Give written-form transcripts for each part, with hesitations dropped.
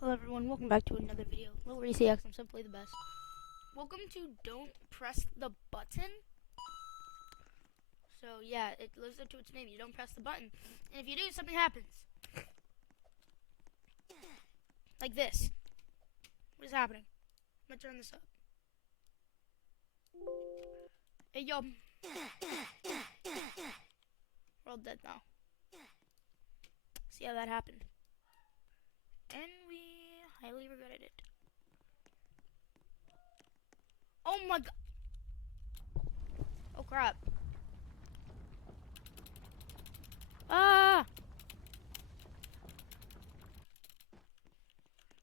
Hello everyone, welcome back to another video. Lil Reese X, I'm simply the best. Welcome to Don't Press the Button. So yeah, it lives up to its name. You don't press the button. And if you do, something happens. Like this. What is happening? I'm gonna turn this up. Hey yo. We're all dead now. See how that happened. And we highly regretted it. Oh my god. Oh crap. Ah!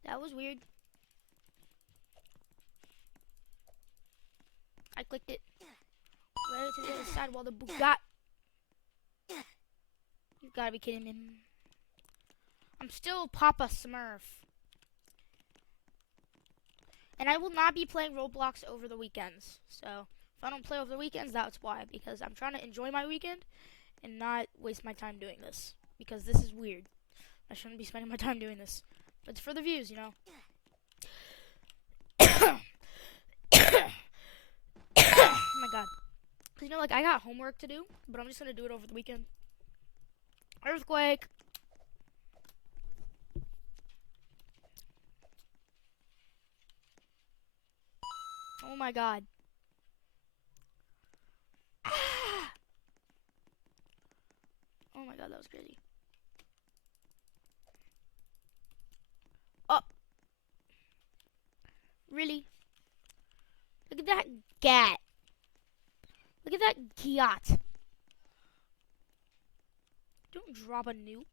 That was weird. I clicked it. Right to the other side while the Bugatti. You gotta be kidding me. I'm still Papa Smurf. And I will not be playing Roblox over the weekends. So, if I don't play over the weekends, that's why. Because I'm trying to enjoy my weekend and not waste my time doing this. Because this is weird. I shouldn't be spending my time doing this. But it's for the views, you know. Oh my god. Because, you know, like, I got homework to do, but I'm just going to do it over the weekend. Earthquake! Oh my god. Ah! Oh my god, that was crazy. Oh! Really? Look at that gat. Look at that giat. Don't drop a nuke.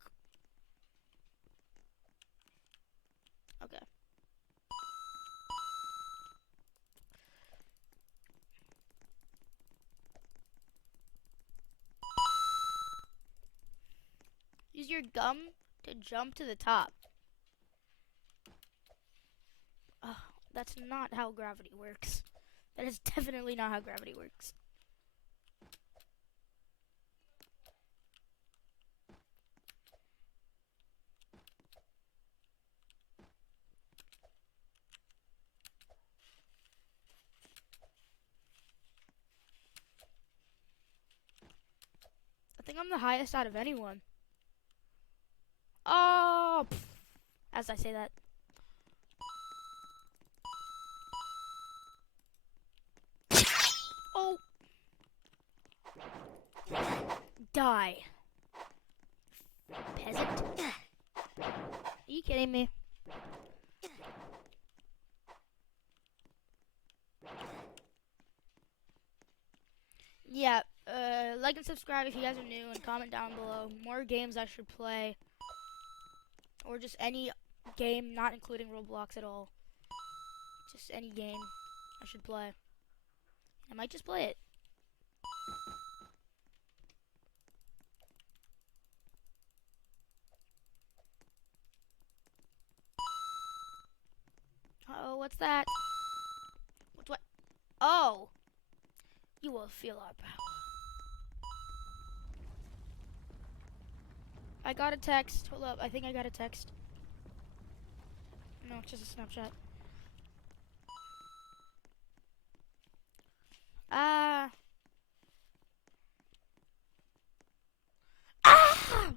Okay. Use your gum to jump to the top. Oh, that's not how gravity works. That is definitely not how gravity works. I think I'm the highest out of anyone. Oh, pff, as I say that. Oh. Die. Peasant. Are you kidding me? Yeah, like and subscribe if you guys are new, and comment down below more games I should play. Or just any game, not including Roblox at all. Just any game I should play. I might just play it. Uh-oh, what's that? What? Oh! You will feel our power. I got a text. Hold up, I think I got a text. No, it's just a Snapchat. Ah! Ah!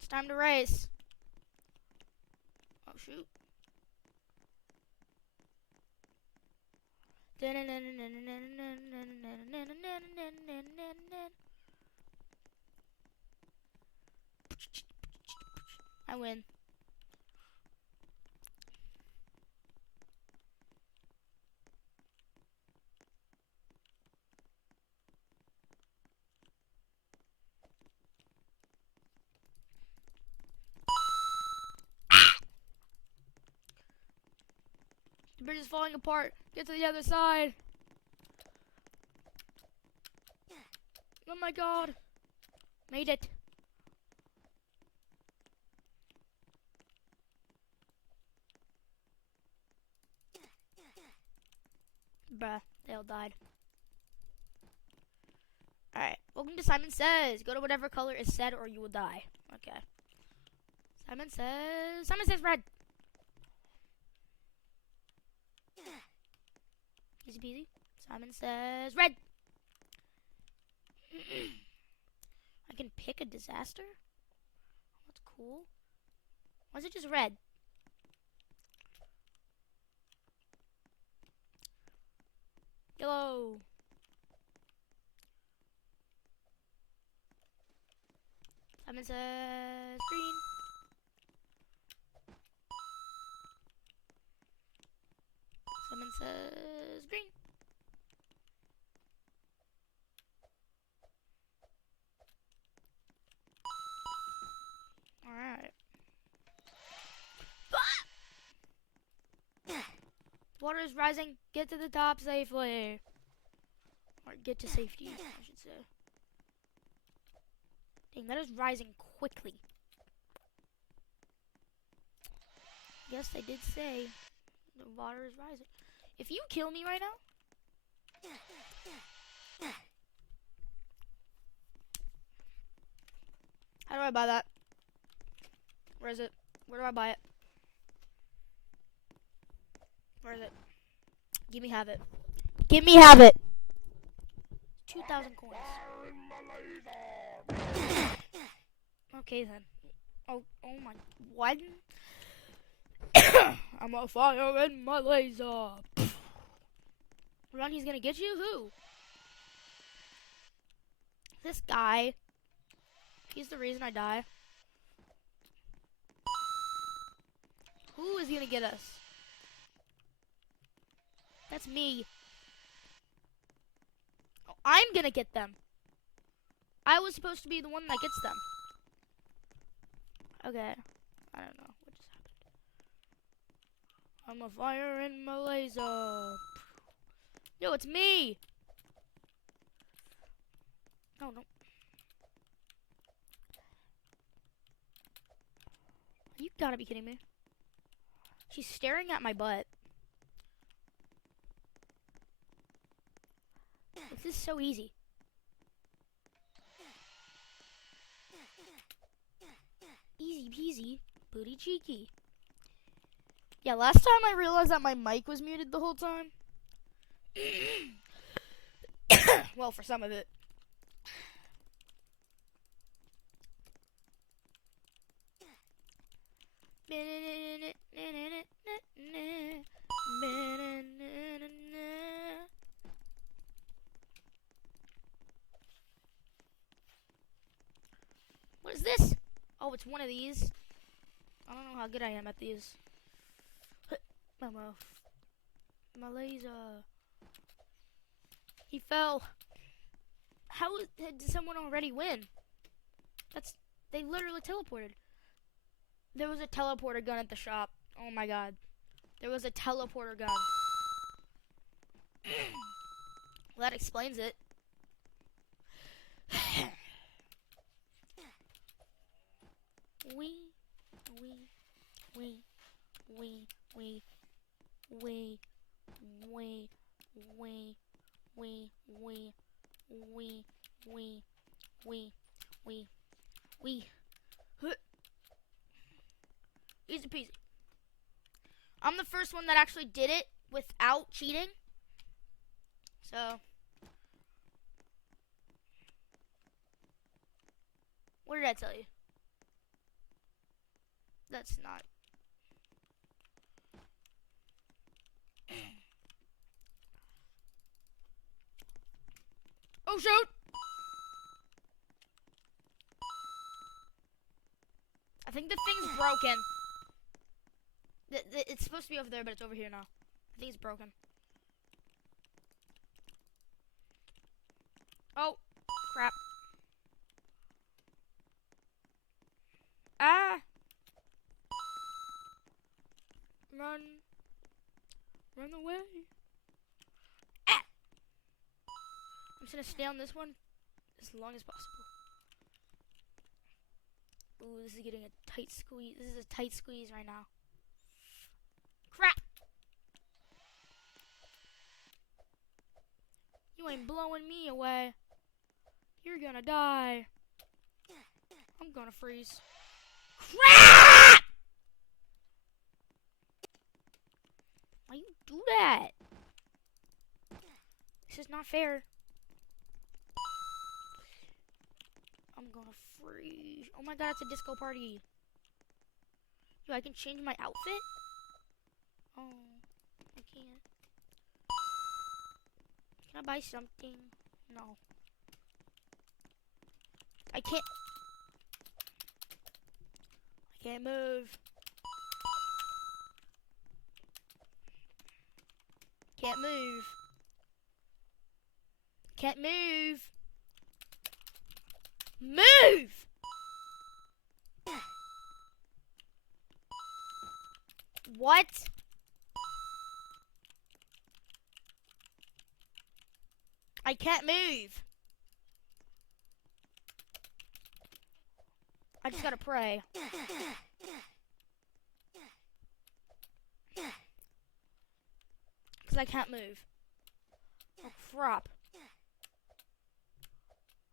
It's time to race. Oh, shoot. I win. The bridge is falling apart. Get to the other side. Oh my god. Made it. Bruh, they all died. Alright. Simon Says. Go to whatever color is said or you will die. Okay. Simon says red. Easy peasy. Simon says red. I can pick a disaster? That's cool. Why is it just red? Yellow. Simon says green. Simon says green. Alright. Water is rising. Get to the top safely. Or get to safety, I should say. Dang, that is rising quickly. Yes, they did say the water is rising. If you kill me right now, how do I buy that? Where is it? Where do I buy it? Where is it? Give me have it. Give me have it. 2,000 coins. Okay then. Oh my. What? I'm a fire in my laser. Run, he's gonna get you? Who? This guy. He's the reason I die. Who is gonna get us? That's me. Oh, I'm gonna get them. I was supposed to be the one that gets them. Okay. I don't know what just happened. I'm a fire in my laser. Yo, it's me. No. You gotta be kidding me. She's staring at my butt. This is so easy. Easy peasy, booty cheeky. Yeah, last time I realized that my mic was muted the whole time. Well, for some of it. What is this? Oh, it's one of these. I don't know how good I am at these. My mouth. My laser. He fell. How did someone already win? They literally teleported. There was a teleporter gun at the shop. Oh my god. There was a teleporter gun. Well, that explains it. We. Easy peasy. I'm the first one that actually did it without cheating. So. What did I tell you? That's not. Oh, shoot! I think the thing's broken. It's supposed to be over there, but it's over here now. I think it's broken. Oh, crap. Ah! Run. Run away. Ah! I'm just gonna stay on this one as long as possible. Ooh, this is getting a tight squeeze. This is a tight squeeze right now. Crap! You ain't blowing me away. You're You're gonna die. I'm gonna freeze. Crap! Why you do that? This is not fair. I'm gonna freeze. Oh my god, it's a disco party. Yo, I can change my outfit? Oh, I can't. Can I buy something? No. I can't. I can't move. Can't move. Can't move. Move! What? I can't move. I just gotta pray. Because I can't move. Oh, crap.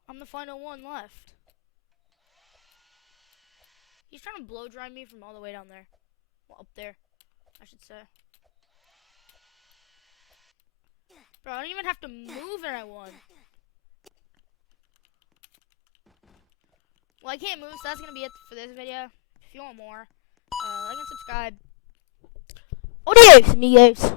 I'm the final one left. He's trying to blow dry me from all the way down there. Well, up there, I should say. Bro, I don't even have to move and I won. Well, I can't move, so that's gonna be it for this video. If you want more, like and subscribe. Adios, amigos.